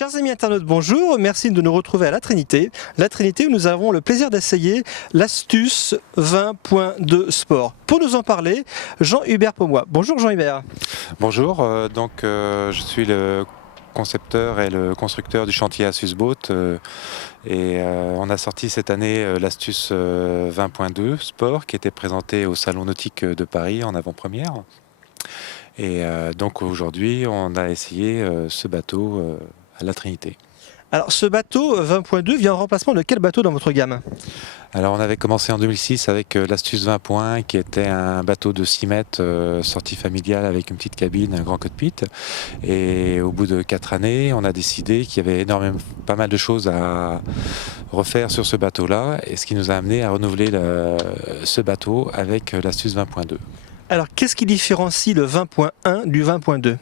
Chers amis internautes, bonjour, merci de nous retrouver à La Trinité. La Trinité où nous avons le plaisir d'essayer l'Astuce 20.2 Sport. Pour nous en parler, Jean-Hubert Pomoy. Bonjour Jean-Hubert. Bonjour, je suis le concepteur et le constructeur du chantier Asus Boat on a sorti cette année l'Astuce 20.2 Sport qui était présenté au Salon Nautique de Paris en avant-première. Donc aujourd'hui on a essayé ce bateau à La Trinité. Alors ce bateau 20.2 vient en remplacement de quel bateau dans votre gamme? Alors on avait commencé en 2006 avec l'Astuce 20.1 qui était un bateau de 6 mètres sortie familiale avec une petite cabine, un grand cockpit. Et au bout de 4 années, on a décidé qu'il y avait pas mal de choses à refaire sur ce bateau-là, et ce qui nous a amené à renouveler ce bateau avec l'Astuce 20.2. Alors qu'est-ce qui différencie le 20.1 du 20.2?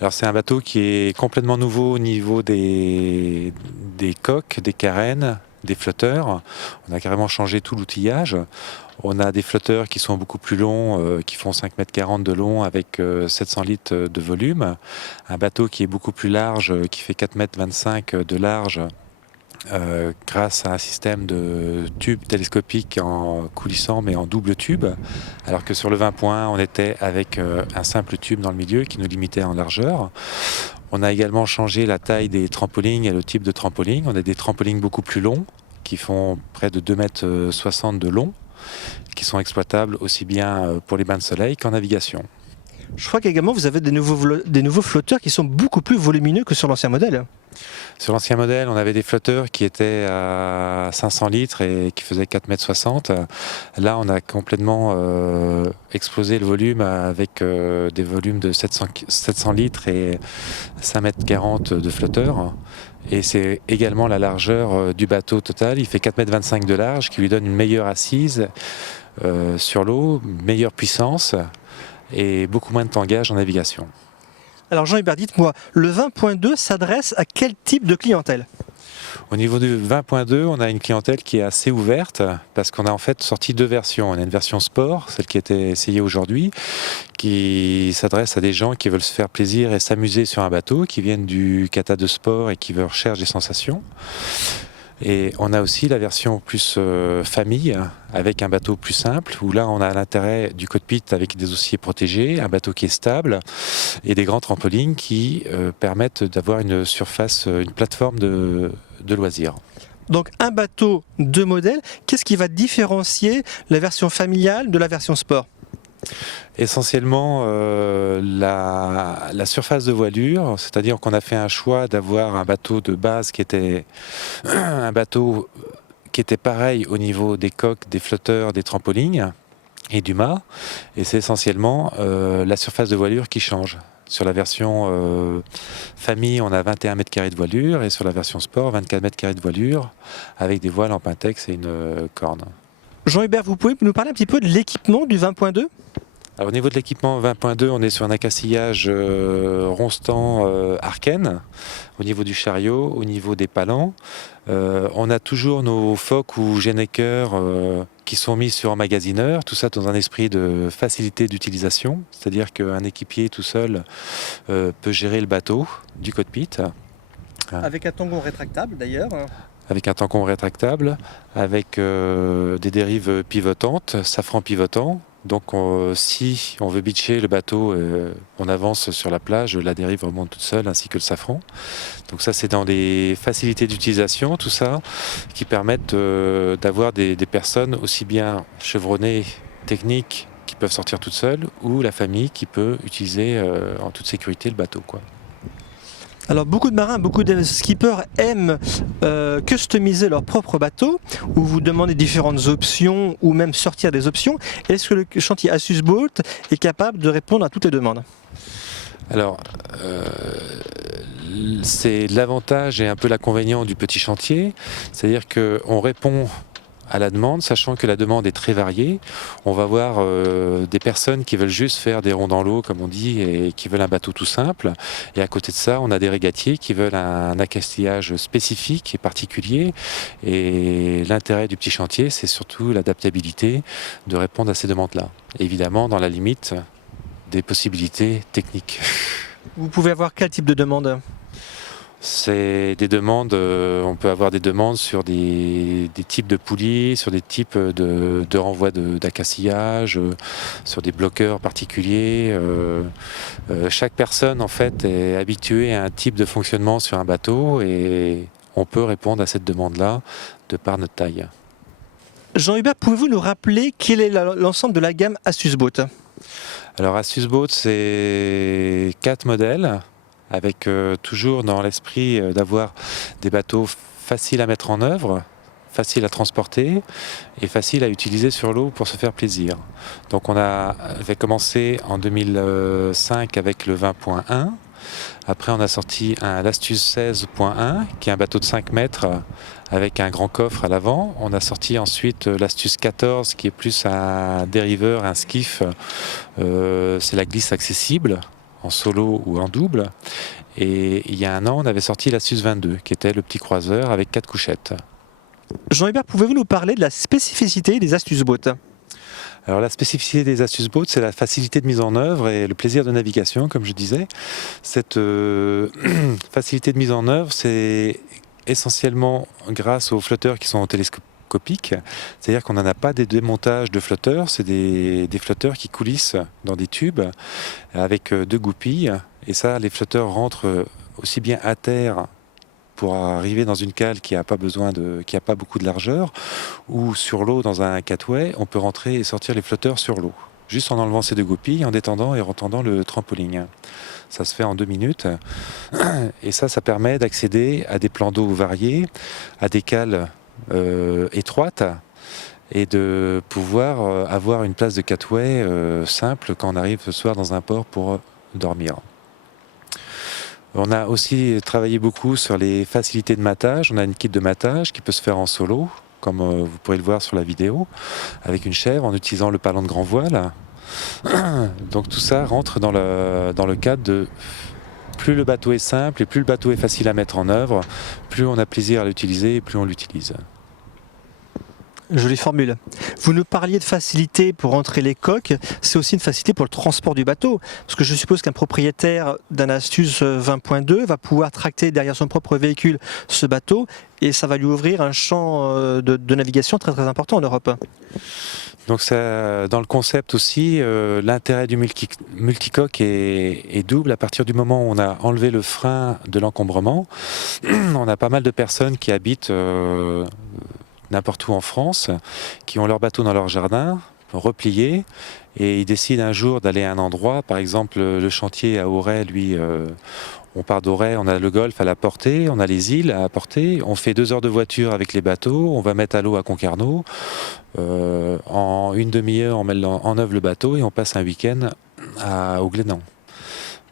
Alors c'est un bateau qui est complètement nouveau au niveau des coques, des carènes, des flotteurs. On a carrément changé tout l'outillage. On a des flotteurs qui sont beaucoup plus longs, qui font 5,40 m de long avec 700 litres de volume. Un bateau qui est beaucoup plus large, qui fait 4,25 m de large. Grâce à un système de tubes télescopiques en coulissant mais en double tube, alors que sur le 20.1 on était avec un simple tube dans le milieu qui nous limitait en largeur. On a également changé la taille des trampolines et le type de trampoline. On a des trampolines beaucoup plus longs qui font près de 2,60 m de long, qui sont exploitables aussi bien pour les bains de soleil qu'en navigation. Je crois qu'également vous avez des nouveaux flotteurs qui sont beaucoup plus volumineux que sur l'ancien modèle. Sur l'ancien modèle, on avait des flotteurs qui étaient à 500 litres et qui faisaient 4,60 m. Là, on a complètement explosé le volume avec des volumes de 700 litres et 5,40 m de flotteurs. Et c'est également la largeur du bateau total. Il fait 4,25 m de large, qui lui donne une meilleure assise sur l'eau, une meilleure puissance et beaucoup moins de tangage en navigation. Alors Jean-Hubert, dites-moi, le 20.2 s'adresse à quel type de clientèle? Au niveau du 20.2, on a une clientèle qui est assez ouverte parce qu'on a en fait sorti deux versions. On a une version sport, celle qui a été essayée aujourd'hui, qui s'adresse à des gens qui veulent se faire plaisir et s'amuser sur un bateau, qui viennent du kata de sport et qui veulent rechercher des sensations. Et on a aussi la version plus famille, avec un bateau plus simple, où là on a l'intérêt du cockpit avec des dossiers protégés, un bateau qui est stable, et des grands trampolines qui permettent d'avoir une surface, une plateforme de loisirs. Donc un bateau, deux modèles, qu'est-ce qui va différencier la version familiale de la version sport? Essentiellement la surface de voilure, c'est-à-dire qu'on a fait un choix d'avoir un bateau de base qui était un bateau qui était pareil au niveau des coques, des flotteurs, des trampolines et du mât, et c'est essentiellement la surface de voilure qui change. Sur la version famille, on a 21 m² de voilure, et sur la version sport, 24 m² de voilure, avec des voiles en Pintex et une corne. Jean-Hubert, vous pouvez nous parler un petit peu de l'équipement du 20.2? Alors, au niveau de l'équipement 20.2, on est sur un accastillage Ronstan Arken, au niveau du chariot, au niveau des palans. On a toujours nos Fock ou Genneker qui sont mis sur emmagasineur, tout ça dans un esprit de facilité d'utilisation, c'est-à-dire qu'un équipier tout seul peut gérer le bateau du cockpit. Avec un tangon rétractable d'ailleurs. Avec un tampon rétractable, avec des dérives pivotantes, safran pivotant. Donc si on veut beacher le bateau, on avance sur la plage, la dérive remonte toute seule, ainsi que le safran. Donc ça, c'est dans des facilités d'utilisation, tout ça, qui permettent d'avoir des personnes aussi bien chevronnées, techniques, qui peuvent sortir toutes seules, ou la famille qui peut utiliser en toute sécurité le bateau, quoi. Alors beaucoup de marins, beaucoup de skippers aiment customiser leur propre bateau, où vous demandez différentes options ou même sortir des options. Est-ce que le chantier Asus Boat est capable de répondre à toutes les demandes? Alors, c'est l'avantage et un peu l'inconvénient du petit chantier, c'est-à-dire qu'on répond à la demande, sachant que la demande est très variée. On va voir des personnes qui veulent juste faire des ronds dans l'eau, comme on dit, et qui veulent un bateau tout simple. Et à côté de ça, on a des régatiers qui veulent un accastillage spécifique et particulier. Et l'intérêt du petit chantier, c'est surtout l'adaptabilité de répondre à ces demandes-là. Évidemment, dans la limite des possibilités techniques. Vous pouvez avoir quel type de demande? C'est des demandes, on peut avoir des demandes sur des types de poulies, sur des types de renvoi d'accastillage, sur des bloqueurs particuliers. Chaque personne en fait est habituée à un type de fonctionnement sur un bateau et on peut répondre à cette demande-là de par notre taille. Jean-Hubert, pouvez-vous nous rappeler quel est l'ensemble de la gamme Astuce Boat? Alors Astuce Boat, c'est 4 modèles, avec toujours dans l'esprit d'avoir des bateaux faciles à mettre en œuvre, faciles à transporter et faciles à utiliser sur l'eau pour se faire plaisir. Donc on avait commencé en 2005 avec le 20.1. Après, on a sorti l'Astuce 16.1, qui est un bateau de 5 mètres avec un grand coffre à l'avant. On a sorti ensuite l'Astuce 14, qui est plus un dériveur, un skiff. C'est la glisse accessible, en solo ou en double. Et il y a un an, on avait sorti l'Astuce 22, qui était le petit croiseur avec 4 couchettes. Jean-Hubert, pouvez-vous nous parler de la spécificité des Astuce Boat? Alors la spécificité des Astuce Boat, c'est la facilité de mise en œuvre et le plaisir de navigation, comme je disais. Cette facilité de mise en œuvre, c'est essentiellement grâce aux flotteurs qui sont télescopiques. C'est-à-dire qu'on n'en a pas des démontages de flotteurs, c'est des flotteurs qui coulissent dans des tubes avec 2 goupilles. Et ça, les flotteurs rentrent aussi bien à terre pour arriver dans une cale qui n'a pas beaucoup de largeur, ou sur l'eau dans un catway, on peut rentrer et sortir les flotteurs sur l'eau, juste en enlevant ces 2 goupilles, en détendant et retendant le trampoline. Ça se fait en 2 minutes, et ça permet d'accéder à des plans d'eau variés, à des cales étroites, et de pouvoir avoir une place de catway simple quand on arrive ce soir dans un port pour dormir. On a aussi travaillé beaucoup sur les facilités de matage. On a une kit de matage qui peut se faire en solo, comme vous pourrez le voir sur la vidéo, avec une chèvre en utilisant le palon de grand voile. Donc tout ça rentre dans le cadre de plus le bateau est simple et plus le bateau est facile à mettre en œuvre, plus on a plaisir à l'utiliser et plus on l'utilise. Jolie formule. Vous nous parliez de facilité pour entrer les coques, c'est aussi une facilité pour le transport du bateau. Parce que je suppose qu'un propriétaire d'un Astuce 20.2 va pouvoir tracter derrière son propre véhicule ce bateau et ça va lui ouvrir un champ de navigation très très important en Europe. Donc ça, dans le concept aussi, l'intérêt du multicoque est double. À partir du moment où on a enlevé le frein de l'encombrement, on a pas mal de personnes qui habitent n'importe où en France, qui ont leur bateau dans leur jardin, replié, et ils décident un jour d'aller à un endroit, par exemple le chantier à Auray, lui, on part d'Auray, on a le golfe à la portée, on a les îles à portée, on fait 2 heures de voiture avec les bateaux, on va mettre à l'eau à Concarneau, en une demi-heure on met en œuvre le bateau et on passe un week-end au Glénan.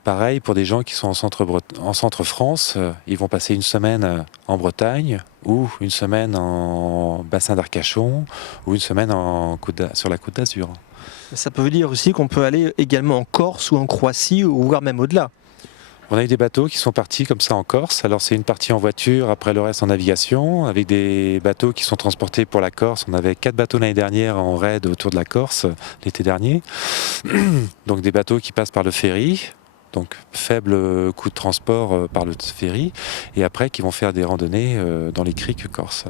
Pareil pour des gens qui sont en centre France, ils vont passer une semaine en Bretagne ou une semaine en bassin d'Arcachon ou une semaine sur la Côte d'Azur. Ça peut dire aussi qu'on peut aller également en Corse ou en Croatie ou voire même au-delà. On a eu des bateaux qui sont partis comme ça en Corse. Alors c'est une partie en voiture, après le reste en navigation, avec des bateaux qui sont transportés pour la Corse. On avait 4 bateaux l'année dernière en raid autour de la Corse l'été dernier. Donc des bateaux qui passent par le ferry. Donc faible coût de transport par le ferry, et après qui vont faire des randonnées dans les criques corses.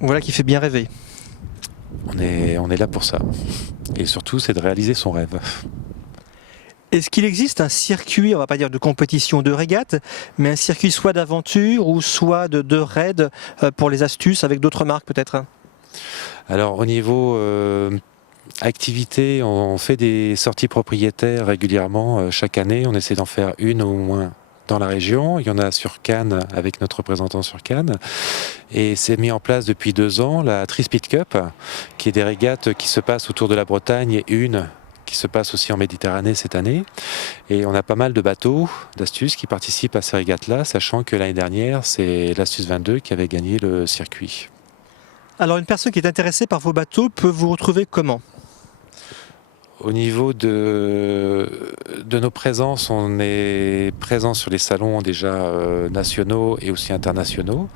Voilà qui fait bien rêver. On est là pour ça. Et surtout, c'est de réaliser son rêve. Est-ce qu'il existe un circuit, on va pas dire de compétition, de régate, mais un circuit soit d'aventure ou soit de raid pour les astuces avec d'autres marques peut-être? Alors au niveau activité, on fait des sorties propriétaires régulièrement chaque année. On essaie d'en faire une au moins dans la région. Il y en a sur Cannes avec notre représentant sur Cannes. Et c'est mis en place depuis 2 ans la Tri-Speed Cup, qui est des régates qui se passent autour de la Bretagne et une qui se passe aussi en Méditerranée cette année. Et on a pas mal de bateaux d'Astuce qui participent à ces régates-là, sachant que l'année dernière, c'est l'Astuce 22 qui avait gagné le circuit. Alors une personne qui est intéressée par vos bateaux peut vous retrouver comment? Au niveau de nos présences, on est présent sur les salons déjà nationaux et aussi internationaux.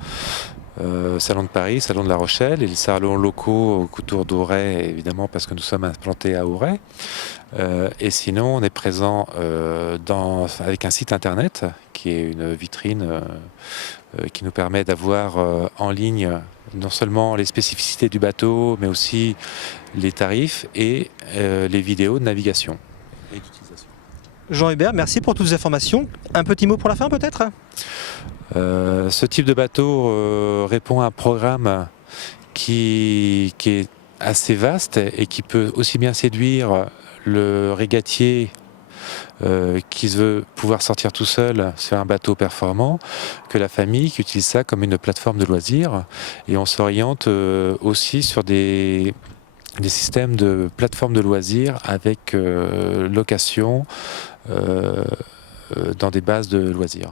Salon de Paris, Salon de La Rochelle et les salons locaux autour d'Auray, évidemment parce que nous sommes implantés à Auray. Et sinon, on est présent avec un site internet qui est une vitrine qui nous permet d'avoir en ligne non seulement les spécificités du bateau, mais aussi les tarifs et les vidéos de navigation et d'utilisation. Jean Hubert, merci pour toutes ces informations. Un petit mot pour la fin peut-être? Ce type de bateau répond à un programme qui est assez vaste et qui peut aussi bien séduire le régatier qui veut pouvoir sortir tout seul sur un bateau performant que la famille qui utilise ça comme une plateforme de loisirs. Et on s'oriente aussi sur des systèmes de plateformes de loisirs avec location dans des bases de loisirs.